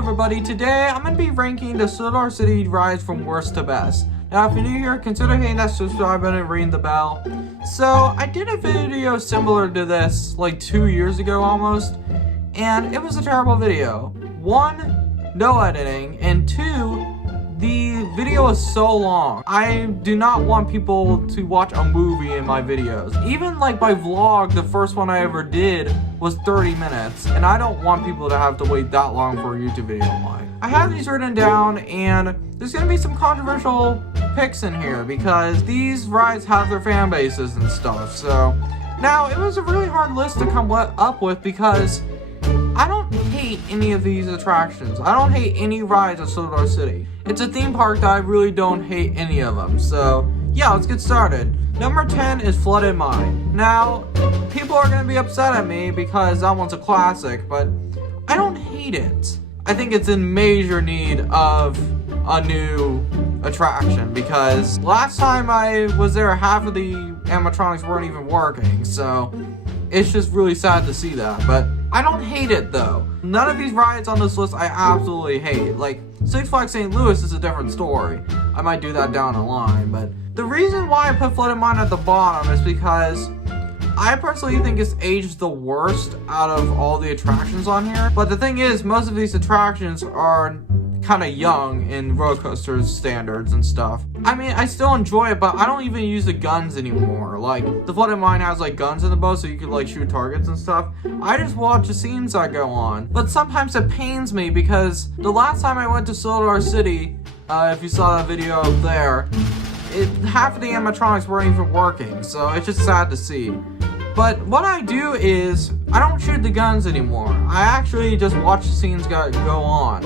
everybody, today I'm going to be ranking the Outlaw City rides from worst to best. Now if you're new here, consider hitting that subscribe button and ringing the bell. So I did a video similar to this like 2 years ago almost, and it was a terrible video. 1, no editing, and 2, the video is so long. I do not want people to watch a movie in my videos. Even like my vlog, the first one I ever did was 30 minutes, and I don't want people to have to wait that long for a YouTube video of mine. I have these written down, and there's gonna be some controversial picks in here because these rides have their fan bases and stuff. So now it was a really hard list to come up with because I don't hate any of these attractions. I don't hate any rides at Outlaw City. It's a theme park that I really don't hate any of them. So yeah, let's get started. Number 10 is Flooded Mine. Now, people are going to be upset at me because that one's a classic, but I don't hate it. I think it's in major need of a new attraction because last time I was there, half of the animatronics weren't even working, so it's just really sad to see that. But I don't hate it though. None of these rides on this list I absolutely hate. Like Six Flags St. Louis is a different story. I might do that down the line, but the reason why I put Flooded Mine at the bottom is because I personally think it's aged the worst out of all the attractions on here. But the thing is, most of these attractions are kind of young in roller coaster standards and stuff. I mean, I still enjoy it, but I don't even use the guns anymore. Like, the Flooded Mine has like guns in the boat so you could like shoot targets and stuff. I just watch the scenes that go on. But sometimes it pains me because the last time I went to Outlaw City, if you saw that video up there, half of the animatronics weren't even working, so it's just sad to see. But what I do is, I don't shoot the guns anymore. I actually just watch the scenes go on.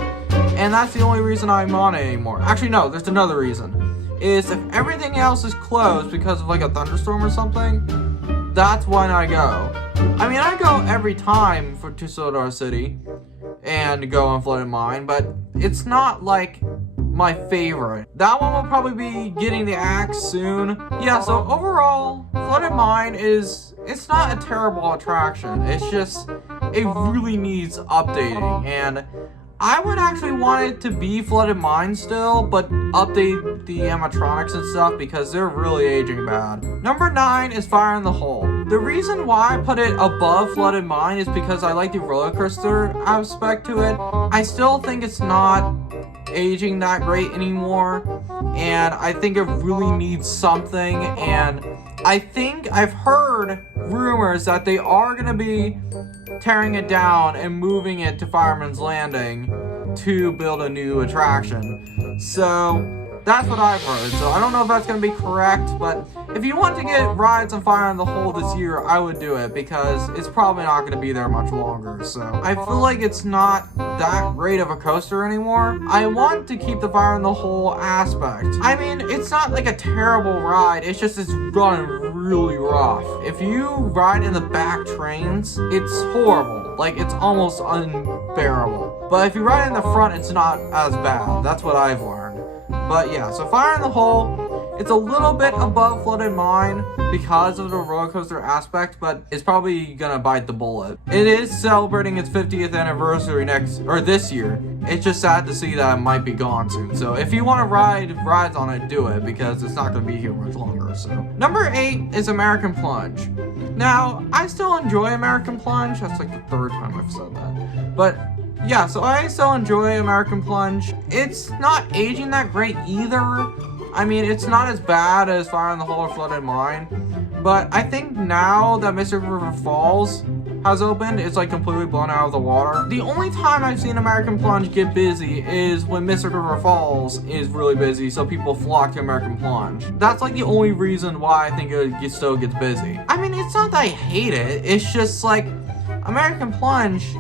And that's the only reason I'm on it anymore. Actually, no, there's another reason. Is if everything else is closed because of like a thunderstorm or something, that's when I go. I mean, I go every time to Outlaw City and go on Flooded Mine, but it's not like my favorite. That one will probably be getting the axe soon. Yeah, so overall, Flooded Mine it's not a terrible attraction. It's just, it really needs updating, and I would actually want it to be Flooded Mine still, but update the animatronics and stuff because they're really aging bad. Number 9 is Fire in the Hole. The reason why I put it above Flooded Mine is because I like the roller coaster aspect to it. I still think it's not aging that great anymore, and I think it really needs something, and I think I've heard rumors that they are going to be tearing it down and moving it to Fireman's Landing to build a new attraction. So that's what I've heard. So I don't know if that's going to be correct, but if you want to get rides on Fire in the Hole this year, I would do it because it's probably not going to be there much longer. So I feel like it's not that great of a coaster anymore. I want to keep the Fire in the Hole aspect. I mean, it's not like a terrible ride. It's just it's running really rough. If you ride in the back trains, it's horrible. Like, it's almost unbearable. But if you ride in the front, it's not as bad. That's what I've learned. But yeah, so Fire in the Hole, it's a little bit above Flooded Mine because of the roller coaster aspect, but it's probably gonna bite the bullet. It is celebrating its 50th anniversary this year. It's just sad to see that it might be gone soon. So if you want to ride rides on it, do it because it's not gonna be here much longer. So number 8 is American Plunge. Now, I still enjoy American Plunge. That's like the 3rd time I've said that. But yeah, so I still enjoy American Plunge. It's not aging that great either. I mean, it's not as bad as Fire in the Hole or Flooded Mine. But I think now that Mystic River Falls has opened, it's like completely blown out of the water. The only time I've seen American Plunge get busy is when Mystic River Falls is really busy, so people flock to American Plunge. That's like the only reason why I think it still gets busy. I mean, it's not that I hate it. It's just like American Plunge,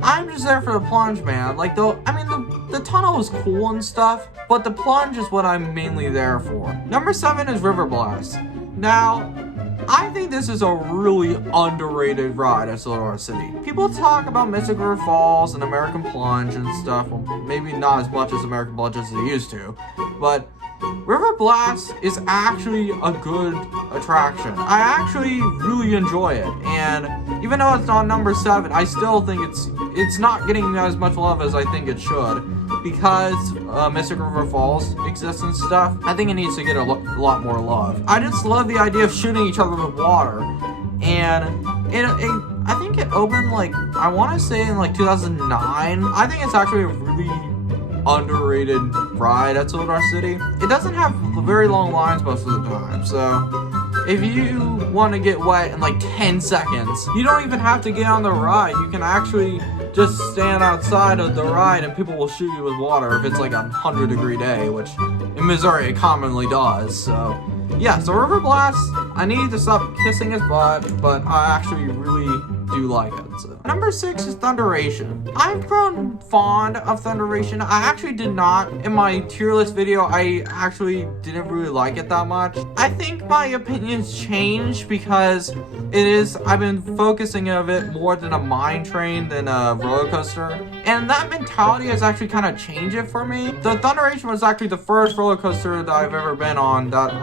I'm just there for the plunge, man. Like, the tunnel is cool and stuff, but the plunge is what I'm mainly there for. Number 7 is River Blast. Now, I think this is a really underrated ride at Outlaw City. People talk about Mystic River Falls and American Plunge and stuff. Well, maybe not as much as American Plunge as they used to, but River Blast is actually a good attraction. I actually really enjoy it, and even though it's on number 7, I still think it's not getting as much love as I think it should, because Mystic River Falls exists and stuff. I think it needs to get a lot more love. I just love the idea of shooting each other with water, and I think it opened, like, I want to say in like 2009. I think it's actually a really underrated ride at Solar City. It doesn't have very long lines most of the time, so if you want to get wet in like 10 seconds, you don't even have to get on the ride. You can actually just stand outside of the ride and people will shoot you with water if it's like a 100-degree day, which in Missouri it commonly does. So yeah, so River Blast, I need to stop kissing his butt, but I actually really do like it. So number 6 is Thunderation. I've grown fond of Thunderation. I actually did not, in my tier list video, I actually didn't really like it that much. I think my opinions changed because I've been focusing of it more than a mine train than a roller coaster, and that mentality has actually kind of changed it for me. The Thunderation was actually the first roller coaster that I've ever been on that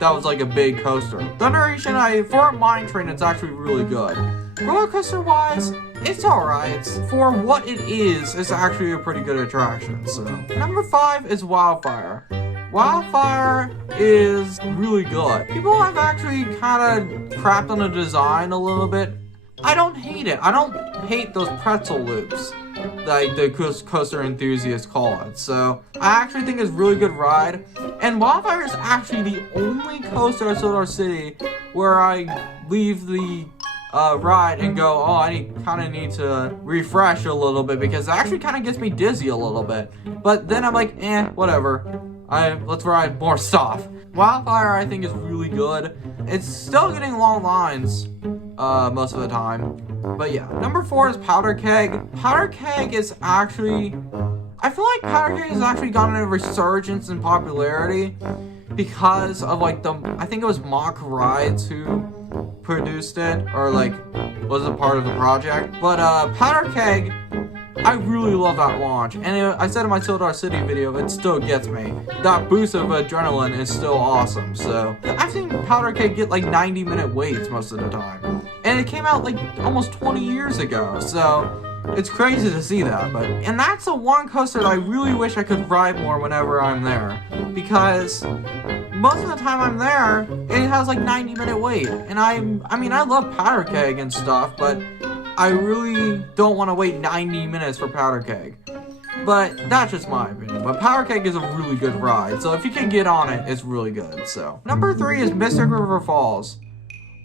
was like a big coaster. Thunderation, for a mine train, it's actually really good. Roller coaster wise, it's alright. For what it is, it's actually a pretty good attraction. So number 5 is Wildfire. Wildfire is really good. People have actually kind of crapped on the design a little bit. I don't hate it. I don't hate those pretzel loops, like the coaster enthusiasts call it. So I actually think it's a really good ride. And Wildfire is actually the only coaster at Solar City where I leave the ride and go, oh, I kind of need to refresh a little bit, because it actually kind of gets me dizzy a little bit. But then I'm like, whatever. Let's ride more stuff. Wildfire, I think, is really good. It's still getting long lines most of the time. But yeah, number 4 is Powder Keg. Powder Keg is actually, I feel like Powder Keg has actually gotten a resurgence in popularity because of like I think it was Mock Rides who produced it, or like was a part of the project. But Powder Keg, I really love that launch, and I said in my Solar City video, it still gets me. That boost of adrenaline is still awesome. So I've seen Powder Keg get like 90-minute waits most of the time, and it came out like almost 20 years ago. So it's crazy to see that. And that's the one coaster that I really wish I could ride more whenever I'm there, because most of the time I'm there, it has like 90-minute wait, and I mean I love Powder Keg and stuff, but I really don't want to wait 90 minutes for Powder Keg. But that's just my opinion. But Powder Keg is a really good ride, so if you can get on it, it's really good. So number 3 is Mystic River Falls.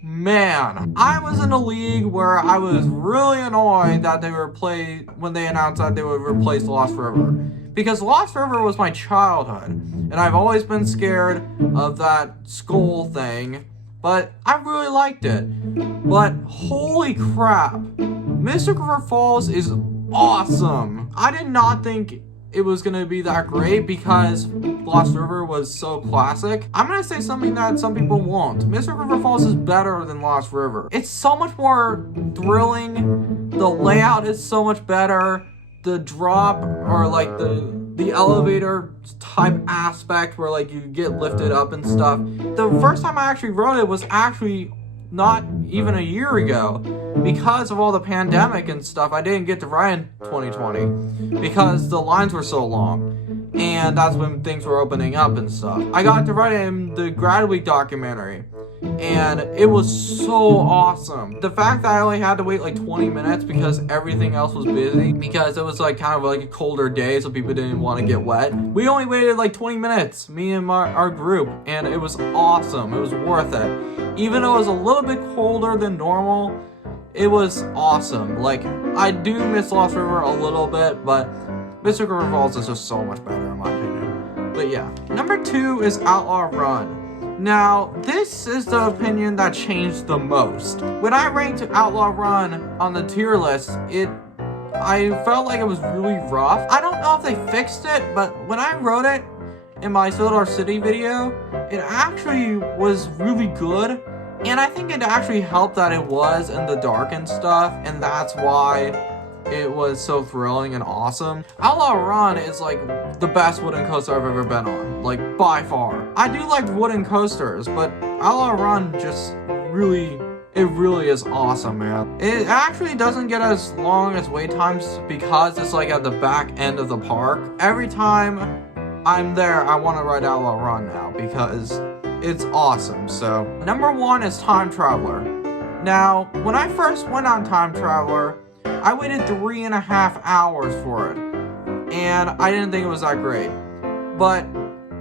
Man, I was in a league where I was really annoyed that when they announced that they would replace Lost River. Because Lost River was my childhood, and I've always been scared of that skull thing, but I really liked it. But holy crap, Mystic River Falls is awesome. I did not think it was gonna be that great because Lost River was so classic. I'm gonna say something that some people won't. Mystic River Falls is better than Lost River. It's so much more thrilling. The layout is so much better. The drop, or like the elevator type aspect where like you get lifted up and stuff. The first time I actually rode it was actually not even a year ago. Because of all the pandemic and stuff, I didn't get to ride in 2020 because the lines were so long, and that's when things were opening up and stuff. I got to ride in the Grad Week documentary, and it was so awesome. The fact that I only had to wait like 20 minutes because everything else was busy, because it was like kind of like a colder day, so people didn't want to get wet. We only waited like 20 minutes, me and our group, and it was awesome. It was worth it. Even though it was a little bit colder than normal, it was awesome. Like, I do miss Lost River a little bit, but Mystic River Falls is just so much better in my opinion. But yeah, number 2 is Outlaw Run. Now, this is the opinion that changed the most. When I ranked Outlaw Run on the tier list, I felt like it was really rough. I don't know if they fixed it, but when I wrote it in my Solar City video, it actually was really good. And I think it actually helped that it was in the dark and stuff, and that's why it was so thrilling and awesome. Outlaw Run is like the best wooden coaster I've ever been on, like by far. I do like wooden coasters, but Outlaw Run just really is awesome, man. It actually doesn't get as long as wait times because it's like at the back end of the park. Every time I'm there, I want to ride Outlaw Run now because it's awesome. So number 1 is Time Traveler. Now, when I first went on Time Traveler, I waited 3.5 hours for it, and I didn't think it was that great. But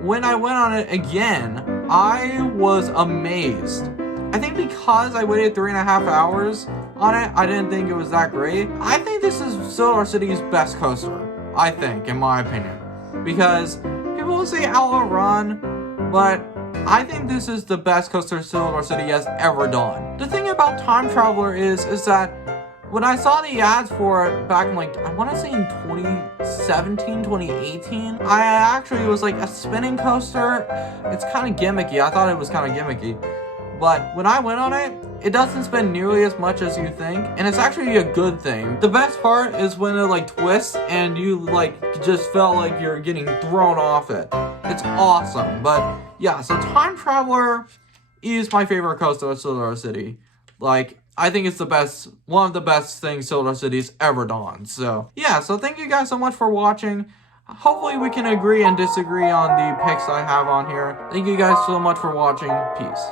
when I went on it again, I was amazed. I think because I waited 3.5 hours on it, I didn't think it was that great. I think this is Silver City's best coaster, I think, in my opinion. Because people will say Outlaw Run, but I think this is the best coaster Silver City has ever done. The thing about Time Traveler is that when I saw the ads for it back in like, I want to say in 2017, 2018, I actually was like a spinning coaster. It's kind of gimmicky. I thought it was kind of gimmicky. But when I went on it, it doesn't spin nearly as much as you think, and it's actually a good thing. The best part is when it like twists and you like just felt like you're getting thrown off it. It's awesome. But yeah, so Time Traveler is my favorite coaster at Silver City. Like, I think it's the best, one of the best things Silver City's ever done. So yeah, so thank you guys so much for watching. Hopefully we can agree and disagree on the picks I have on here. Thank you guys so much for watching. Peace.